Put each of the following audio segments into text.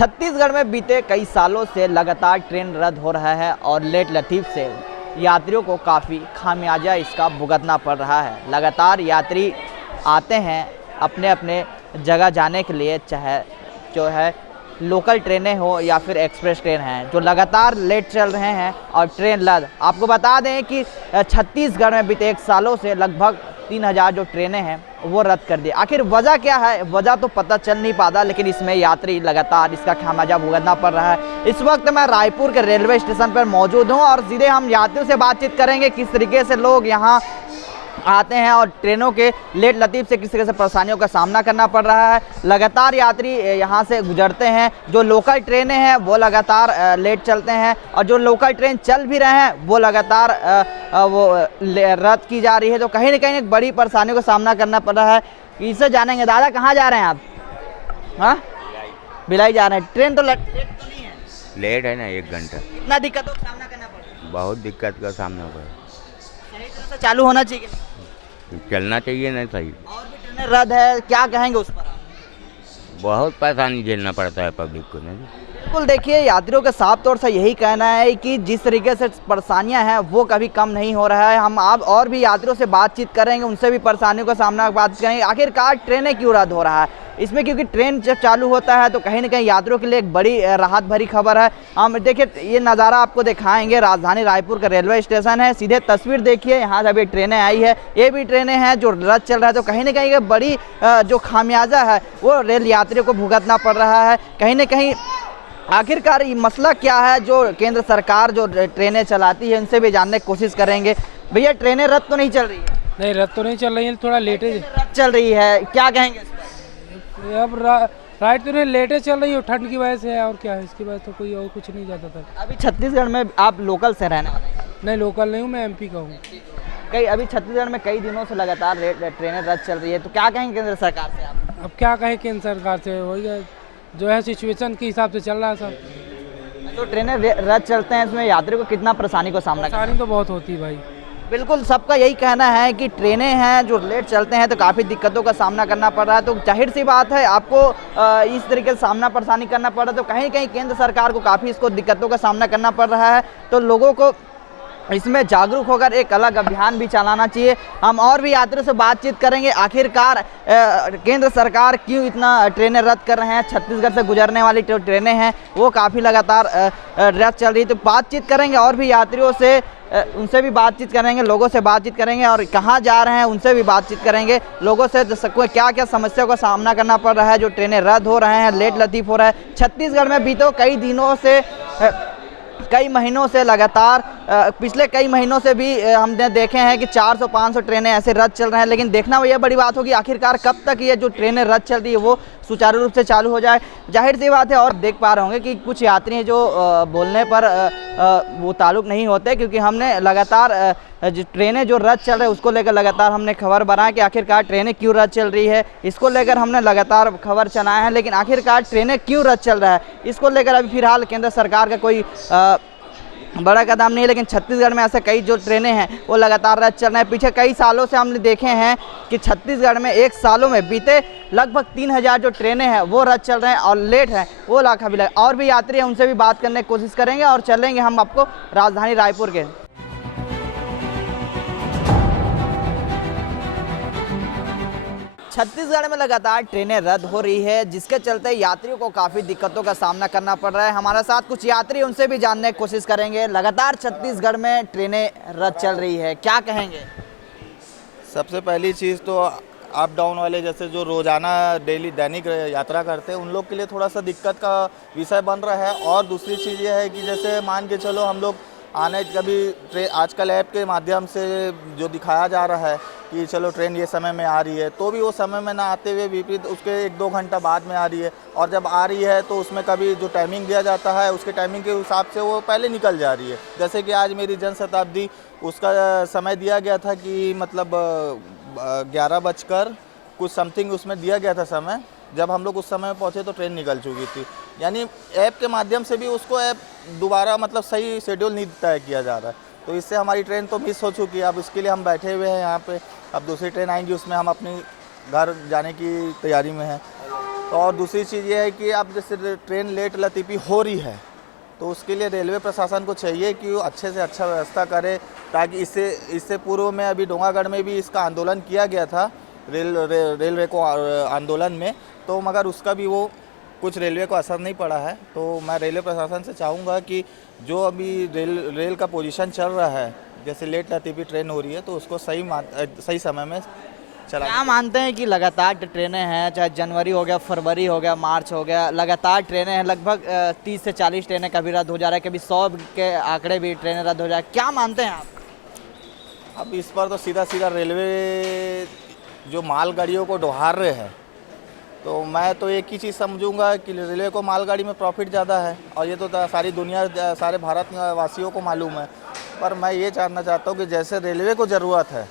छत्तीसगढ़ में बीते कई सालों से लगातार ट्रेन रद्द हो रहा है और लेट लतीफ़ से यात्रियों को काफ़ी खामियाजा इसका भुगतना पड़ रहा है। लगातार यात्री आते हैं अपने अपने जगह जाने के लिए, चाहे जो है लोकल ट्रेनें हो या फिर एक्सप्रेस ट्रेन हैं, जो लगातार लेट चल रहे हैं और ट्रेन रद्द। आपको बता दें कि छत्तीसगढ़ में बीते 1 सालों से लगभग 3000 जो ट्रेनें हैं वो रद्द कर दी। आखिर वजह क्या है, वजह तो पता चल नहीं पाता, लेकिन इसमें यात्री लगातार इसका खामियाजा भुगतना पड़ रहा है। इस वक्त मैं रायपुर के रेलवे स्टेशन पर मौजूद हूं और सीधे हम यात्रियों से बातचीत करेंगे किस तरीके से लोग यहां आते हैं और ट्रेनों के लेट लतीफ़ से किस तरह से परेशानियों का सामना करना पड़ रहा है। लगातार यात्री यहां से गुजरते हैं, जो लोकल ट्रेनें हैं वो लगातार लेट चलते हैं और जो लोकल ट्रेन चल भी रहे हैं वो लगातार वो रद्द की जा रही है। तो कहीं ना कहीं एक बड़ी परेशानियों का सामना करना पड़ रहा है। इससे जानेंगे, दादा कहाँ जा रहे हैं आप? हाँ, भिलाई जा रहे हैं। ट्रेन तो लेट तो नहीं है? लेट है ना 1 घंटा। कितना दिक्कतों का सामना करना पड़ रहा है? बहुत दिक्कत का सामना हो रहा सही तरह से चालू होना चाहिए कि नहीं? है, चलना चाहिए ना सही। और भी ट्रेनें रद्द है, क्या कहेंगे उस पर आप? बहुत परेशानी झेलना पड़ता है पब्लिक को नहीं। बिल्कुल, देखिए यात्रियों का साफ तौर से यही कहना है कि जिस तरीके से परेशानियां हैं वो कभी कम नहीं हो रहा है। हम आप और भी यात्रियों से बातचीत करेंगे, उनसे भी परेशानियों का सामना बात करेंगे। आखिरकार ट्रेनें क्यों रद्द हो रहा है इसमें, क्योंकि ट्रेन जब चालू होता है तो कहीं ना कहीं यात्रियों के लिए एक बड़ी राहत भरी खबर है। हम देखिए ये नज़ारा आपको दिखाएंगे, राजधानी रायपुर का रेलवे स्टेशन है। सीधे तस्वीर देखिए, यहाँ जब ये ट्रेनें आई है, ये भी ट्रेनें हैं जो रद्द चल रहा है। तो कहीं ना कहीं बड़ी जो खामियाजा है वो रेल यात्रियों को भुगतना पड़ रहा है। कहीं ना कहीं आखिरकार ये मसला क्या है, जो केंद्र सरकार जो ट्रेनें चलाती है उनसे भी जानने की कोशिश करेंगे। भैया ट्रेनें रद्द तो नहीं चल रही है? नहीं, रद्द तो नहीं चल रही है, थोड़ा लेटे रद्द चल रही है, क्या कहेंगे? अब राइट तो नहीं, लेटे चल रही है, ठंड की वजह से है और क्या है, इसकी वजह तो कोई और कुछ नहीं जाता था। अभी छत्तीसगढ़ में आप लोकल से रहने वाले हैं? नहीं, लोकल नहीं हूँ, मैं एमपी का हूँ। कई अभी छत्तीसगढ़ में कई दिनों से लगातार ट्रेनें रद्द चल रही है, तो क्या कहेंगे केंद्र सरकार से आप? अब क्या कहें केंद्र सरकार से, वही जो है सिचुएशन के हिसाब से चल रहा है सब। तो ट्रेनें रद्द चलते हैं, इसमें यात्री को कितना परेशानी को सामना करना? परेशानी तो बहुत होती है भाई। बिल्कुल, सबका यही कहना है कि ट्रेनें हैं जो लेट चलते हैं तो काफ़ी दिक्कतों का सामना करना पड़ रहा है। तो जाहिर सी बात है आपको इस तरीके से सामना परेशानी करना पड़ रहा है, तो कहीं कहीं केंद्र सरकार को काफ़ी इसको दिक्कतों का सामना करना पड़ रहा है। तो लोगों को इसमें जागरूक होकर एक अलग अभियान भी चलाना चाहिए। हम और भी यात्रियों से बातचीत करेंगे, आखिरकार केंद्र सरकार क्यों इतना ट्रेनें रद्द कर रहे हैं। छत्तीसगढ़ से गुजरने वाली जो ट्रेनें हैं वो काफ़ी लगातार रद्द चल रही है। तो बातचीत करेंगे और भी यात्रियों से, उनसे भी बातचीत करेंगे, लोगों से बातचीत करेंगे और कहाँ जा रहे हैं उनसे भी बातचीत करेंगे। लोगों से क्या क्या समस्याओं का सामना करना पड़ रहा है, जो ट्रेनें रद्द हो रहे हैं, लेट लतीफ़ हो रहा है। छत्तीसगढ़ में बीते कई दिनों से, कई महीनों से लगातार, पिछले कई महीनों से भी हमने देखे हैं कि 400-500 ट्रेनें ऐसे रद्द चल रहे हैं। लेकिन देखना यह बड़ी बात होगी आखिरकार कब तक ये जो ट्रेनें रद्द चल रही है वो सुचारू रूप से चालू हो जाए। जाहिर सी बात है, और देख पा रहे होंगे कि कुछ यात्री हैं जो बोलने पर वो ताल्लुक़ नहीं होते, क्योंकि हमने लगातार जो ट्रेनें जो रद्द चल रही है उसको लेकर लगातार हमने खबर बनाया कि आखिरकार ट्रेनें क्यों रद्द चल रही है। इसको लेकर हमने लगातार खबर चलाए हैं, लेकिन आखिरकार ट्रेनें क्यों रद्द चल रहा है इसको लेकर अभी फिलहाल केंद्र सरकार का कोई बड़ा कदम नहीं है। लेकिन छत्तीसगढ़ में ऐसे कई जो ट्रेनें हैं वो लगातार रद्द चल रहे हैं। पीछे कई सालों से हमने देखे हैं कि छत्तीसगढ़ में 1 सालों में बीते लगभग 3000 जो ट्रेनें हैं वो रद्द चल रहे हैं और लेट हैं वो लाखा भी लगे। और भी यात्री हैं, उनसे भी बात करने की कोशिश करेंगे और चलेंगे हम आपको राजधानी रायपुर के। छत्तीसगढ़ में लगातार ट्रेनें रद्द हो रही है, जिसके चलते यात्रियों को काफ़ी दिक्कतों का सामना करना पड़ रहा है। हमारे साथ कुछ यात्री, उनसे भी जानने की कोशिश करेंगे। लगातार छत्तीसगढ़ में ट्रेनें रद्द चल रही है, क्या कहेंगे? सबसे पहली चीज़ तो अप डाउन वाले जैसे जो रोज़ाना दैनिक यात्रा करते हैं उन लोग के लिए थोड़ा सा दिक्कत का विषय बन रहा है। और दूसरी चीज़ ये है कि जैसे मान के चलो हम लोग आने कभी आजकल ऐप के माध्यम से जो दिखाया जा रहा है कि चलो ट्रेन ये समय में आ रही है, तो भी वो समय में ना आते हुए विपरीत उसके 1-2 घंटा बाद में आ रही है। और जब आ रही है तो उसमें कभी जो टाइमिंग दिया जाता है उसके टाइमिंग के हिसाब से वो पहले निकल जा रही है। जैसे कि आज मेरी जनशताब्दी, उसका समय दिया गया था कि मतलब 11 बजकर कुछ समथिंग उसमें दिया गया था समय। जब हम लोग उस समय पहुँचे तो ट्रेन निकल चुकी थी। यानी ऐप के माध्यम से भी उसको ऐप दोबारा मतलब सही शेड्यूल नहीं तय किया जा रहा है, तो इससे हमारी ट्रेन तो मिस हो चुकी है। अब इसके लिए हम बैठे हुए हैं यहाँ पे, अब दूसरी ट्रेन आएंगी उसमें हम अपनी घर जाने की तैयारी में हैं। तो और दूसरी चीज़ ये है कि अब जैसे ट्रेन लेट लतीफ़ी हो रही है, तो उसके लिए रेलवे प्रशासन को चाहिए कि वो अच्छे से अच्छा व्यवस्था करे, ताकि इससे पूर्व में अभी डोंगागढ़ में भी इसका आंदोलन किया गया था, रेलवे को आंदोलन में, तो मगर उसका भी वो कुछ रेलवे को असर नहीं पड़ा है। तो मैं रेलवे प्रशासन से चाहूँगा कि जो अभी रेल का पोजीशन चल रहा है, जैसे लेट लतीफ़ी ट्रेन हो रही है, तो उसको सही समय में चला। क्या मानते हैं कि लगातार ट्रेनें हैं, चाहे जनवरी हो गया, फरवरी हो गया, मार्च हो गया, लगातार ट्रेनें हैं, लगभग 30 से 40 ट्रेनें कभी रद्द हो जा रहा है, कभी 100 के आंकड़े भी ट्रेनें रद्द हो जा रहा है, क्या मानते हैं आप? अब इस पर तो सीधा रेलवे जो मालगाड़ियों को डुहार रहे हैं, तो मैं तो एक ही चीज़ समझूंगा कि रेलवे को मालगाड़ी में प्रॉफिट ज़्यादा है, और ये तो सारी दुनिया, सारे भारत वासियों को मालूम है। पर मैं ये जानना चाहता हूँ कि जैसे रेलवे को ज़रूरत है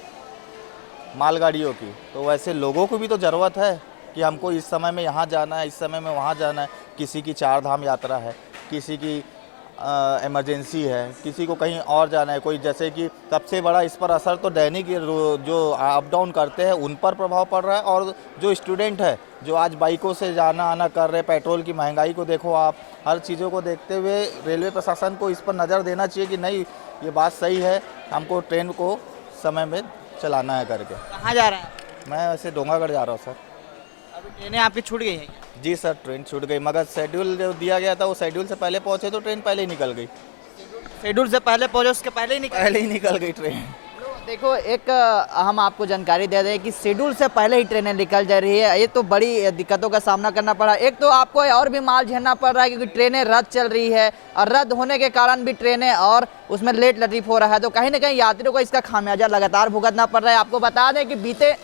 मालगाड़ियों की, तो वैसे लोगों को भी तो ज़रूरत है कि हमको इस समय में यहाँ जाना है, इस समय में वहाँ जाना है। किसी की 4 धाम यात्रा है, किसी की इमरजेंसी है, किसी को कहीं और जाना है, कोई जैसे कि सबसे बड़ा इस पर असर तो दैनिक जो अप डाउन करते हैं उन पर प्रभाव पड़ रहा है, और जो स्टूडेंट है जो आज बाइकों से जाना आना कर रहे, पेट्रोल की महंगाई को देखो आप, हर चीज़ों को देखते हुए रेलवे प्रशासन को इस पर नज़र देना चाहिए कि नहीं, ये बात सही है, हमको ट्रेन को समय में चलाना है करके। कहाँ जा रहे हैं? मैं वैसे डोंगागढ़ जा रहा हूँ सर। अभी ट्रेनें आपकी छूट गई हैं क्या? जी सर, ट्रेन छूट गई, मगर शेड्यूल जो दिया गया था वो शेड्यूल से पहले पहुँचे तो ट्रेन पहले ही निकल गई। शेड्यूल से पहले पहुंचे, उसके पहले ही निकल गई ट्रेन। देखो, एक हम आपको जानकारी दे दें कि शेड्यूल से पहले ही ट्रेनें निकल जा रही है, ये तो बड़ी दिक्कतों का सामना करना पड़ा। एक तो आपको और भी माल झेलना पड़ रहा है क्योंकि ट्रेनें रद्द चल रही है, और रद्द होने के कारण भी ट्रेनें और उसमें लेट लतीफ हो रहा है, तो कहीं ना कहीं यात्रियों को इसका खामियाजा लगातार भुगतना पड़ रहा है। आपको बता दें कि बीते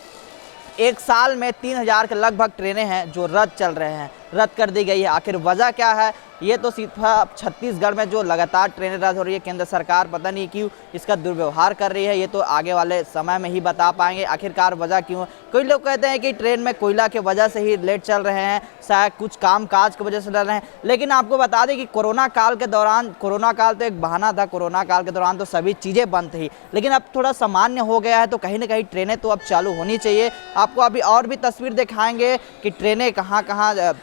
1 साल में 3000 के लगभग ट्रेनें हैं जो रद्द चल रहे हैं, रद्द कर दी गई है। आखिर वजह क्या है? ये तो सिर्फ छत्तीसगढ़ में जो लगातार ट्रेनें रद्द हो रही है, केंद्र सरकार पता नहीं क्यों इसका दुर्व्यवहार कर रही है, ये तो आगे वाले समय में ही बता पाएंगे आखिरकार वजह क्यों। कोई लोग कहते हैं कि ट्रेन में कोयला की वजह से ही लेट चल रहे हैं, शायद कुछ काम काज की वजह से चल रहे हैं, लेकिन आपको बता दें कि कोरोना काल के दौरान, कोरोना काल तो एक बहाना था, कोरोना काल के दौरान तो सभी चीज़ें बंद थी, लेकिन अब थोड़ा सामान्य हो गया है, तो कहीं ना कहीं ट्रेनें तो अब चालू होनी चाहिए। आपको अभी और भी तस्वीर दिखाएंगे कि ट्रेनें कहाँ कहाँ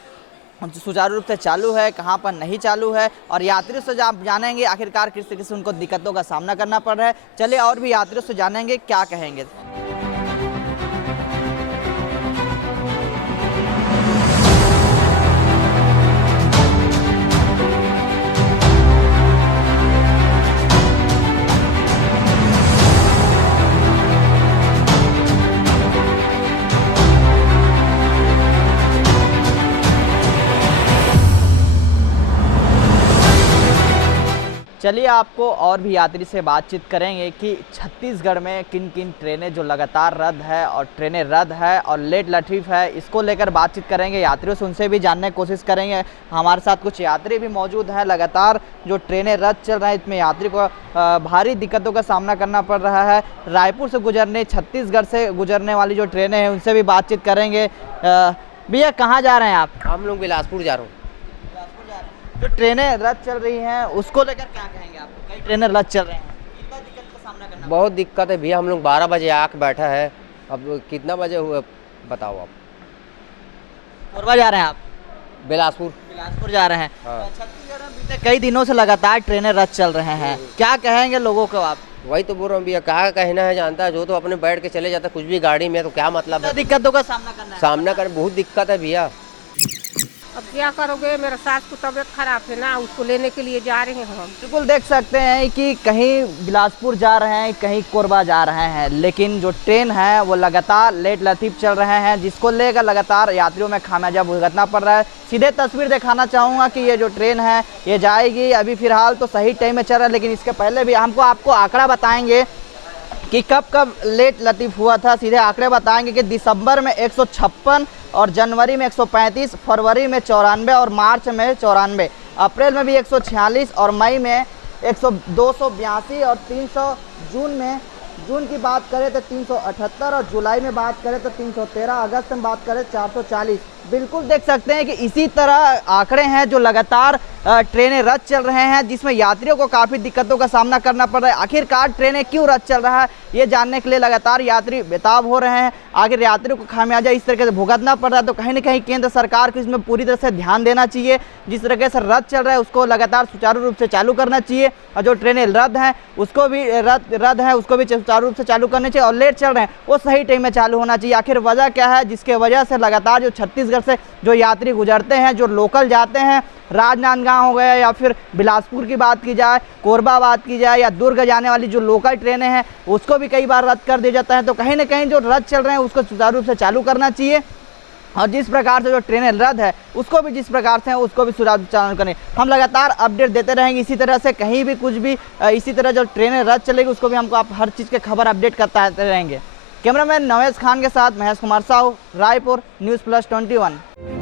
सुचारू रूप से चालू है, कहाँ पर नहीं चालू है, और यात्रियों से आप जानेंगे आखिरकार किस तरीके से उनको दिक्कतों का सामना करना पड़ रहा है। चलिए और भी यात्रियों से जानेंगे क्या कहेंगे। चलिए आपको और भी यात्री से बातचीत करेंगे कि छत्तीसगढ़ में किन किन ट्रेनें जो लगातार रद्द है और ट्रेनें रद्द है और लेट लतीफ़ है, इसको लेकर बातचीत करेंगे यात्रियों से, उनसे भी जानने की कोशिश करेंगे। हमारे साथ कुछ यात्री भी मौजूद हैं। लगातार जो ट्रेनें रद्द चल रही हैं, इसमें यात्री को भारी दिक्कतों का सामना करना पड़ रहा है। रायपुर से गुजरने, छत्तीसगढ़ से गुजरने वाली जो ट्रेनें हैं उनसे भी बातचीत करेंगे। भैया कहाँ जा रहे हैं आप? हम लोग बिलासपुर जा रहे हैं। जो ट्रेनें रद्द चल रही हैं उसको लेकर क्या कहेंगे आप? कई ट्रेनें रद्द चल रही हैं, कितना दिक्कत का सामना करना? बहुत दिक्कत है भैया, हम लोग 12 बजे आके बैठा है, अब कितना बजे हुआ बताओ आप? कोरबा जा रहे हैं आप? बिलासपुर जा रहे हैं। हाँ। छत्तीसगढ़ में बीते कई दिनों से लगातार ट्रेनें रद्द चल रहे हैं, क्या कहेंगे लोगों को आप? वही तो बोल रहा हूँ भैया, क्या कहना है, जानता है जो तो अपने बैठ के चले जाता कुछ भी गाड़ी में, तो क्या मतलब कितना है? दिक्कतों का सामना करना है? सामना कर बहुत दिक्कत है भैया। अब क्या करोगे, मेरा सास को तबीयत खराब है ना, उसको लेने के लिए जा रहे हैं हम। बिल्कुल देख सकते हैं कि कहीं बिलासपुर जा रहे हैं, कहीं कोरबा जा रहे हैं, लेकिन जो ट्रेन है वो लगातार लेट लतीफ़ चल रहे हैं, जिसको लेकर लगातार यात्रियों में खामियाजा भुगतना पड़ रहा है। सीधे तस्वीर दिखाना चाहूँगा कि ये जो ट्रेन है ये जाएगी, अभी फिलहाल तो सही टाइम में चल रहा है, लेकिन इसके पहले भी हमको आपको आंकड़ा बताएंगे कि कब कब लेट लतीफ़ हुआ था। सीधे आंकड़े बताएंगे कि दिसंबर में 156 और जनवरी में 135, फरवरी में 94 और मार्च में 94, अप्रैल में भी 146 और मई में 282 और 300, जून में जून की बात करें तो 378 और जुलाई में बात करें तो 313, अगस्त में बात करें 440। बिल्कुल देख सकते हैं कि इसी तरह आंकड़े हैं जो लगातार ट्रेनें रद्द चल रहे हैं, जिसमें यात्रियों को काफ़ी दिक्कतों का सामना करना पड़ रहा है। आखिरकार ट्रेनें क्यों रद्द चल रहा है, ये जानने के लिए लगातार यात्री बेताब हो रहे हैं। आखिर यात्रियों को खामियाजा इस तरीके से भुगतना पड़ रहा है, तो कहीं ना कहीं केंद्र सरकार को इसमें पूरी तरह से ध्यान देना चाहिए। जिस तरीके से रद्द चल रहा है उसको लगातार सुचारू रूप से चालू करना चाहिए, और जो ट्रेनें रद्द हैं उसको भी उसको भी सुचारू रूप से चालू करना चाहिए, और लेट चल रहे हैं वो सही टाइम में चालू होना चाहिए। आखिर वजह क्या है जिसके वजह से लगातार जो छत्तीसगढ़ से जो यात्री गुजरते हैं, जो लोकल जाते हैं, राजनांदगांव हो गया या फिर बिलासपुर की बात की जाए, कोरबा बात की जाए, या दुर्ग जाने वाली जो लोकल ट्रेनें हैं उसको भी कई बार रद्द कर दिया जाता है। तो कहीं ना कहीं जो रद्द चल रहे हैं उसको सुचारू रूप से चालू करना चाहिए, और जिस प्रकार से जो ट्रेनें रद्द है उसको भी जिस प्रकार से है उसको भी सुचारू चालू करें। हम लगातार अपडेट देते रहेंगे इसी तरह से, कहीं भी कुछ भी इसी तरह जो ट्रेनें रद्द चलेगी उसको भी हमको आप हर चीज़ के खबर अपडेट करते रहेंगे। कैमरामैन नवेश खान के साथ महेश कुमार साहू, रायपुर, न्यूज़ प्लस 21।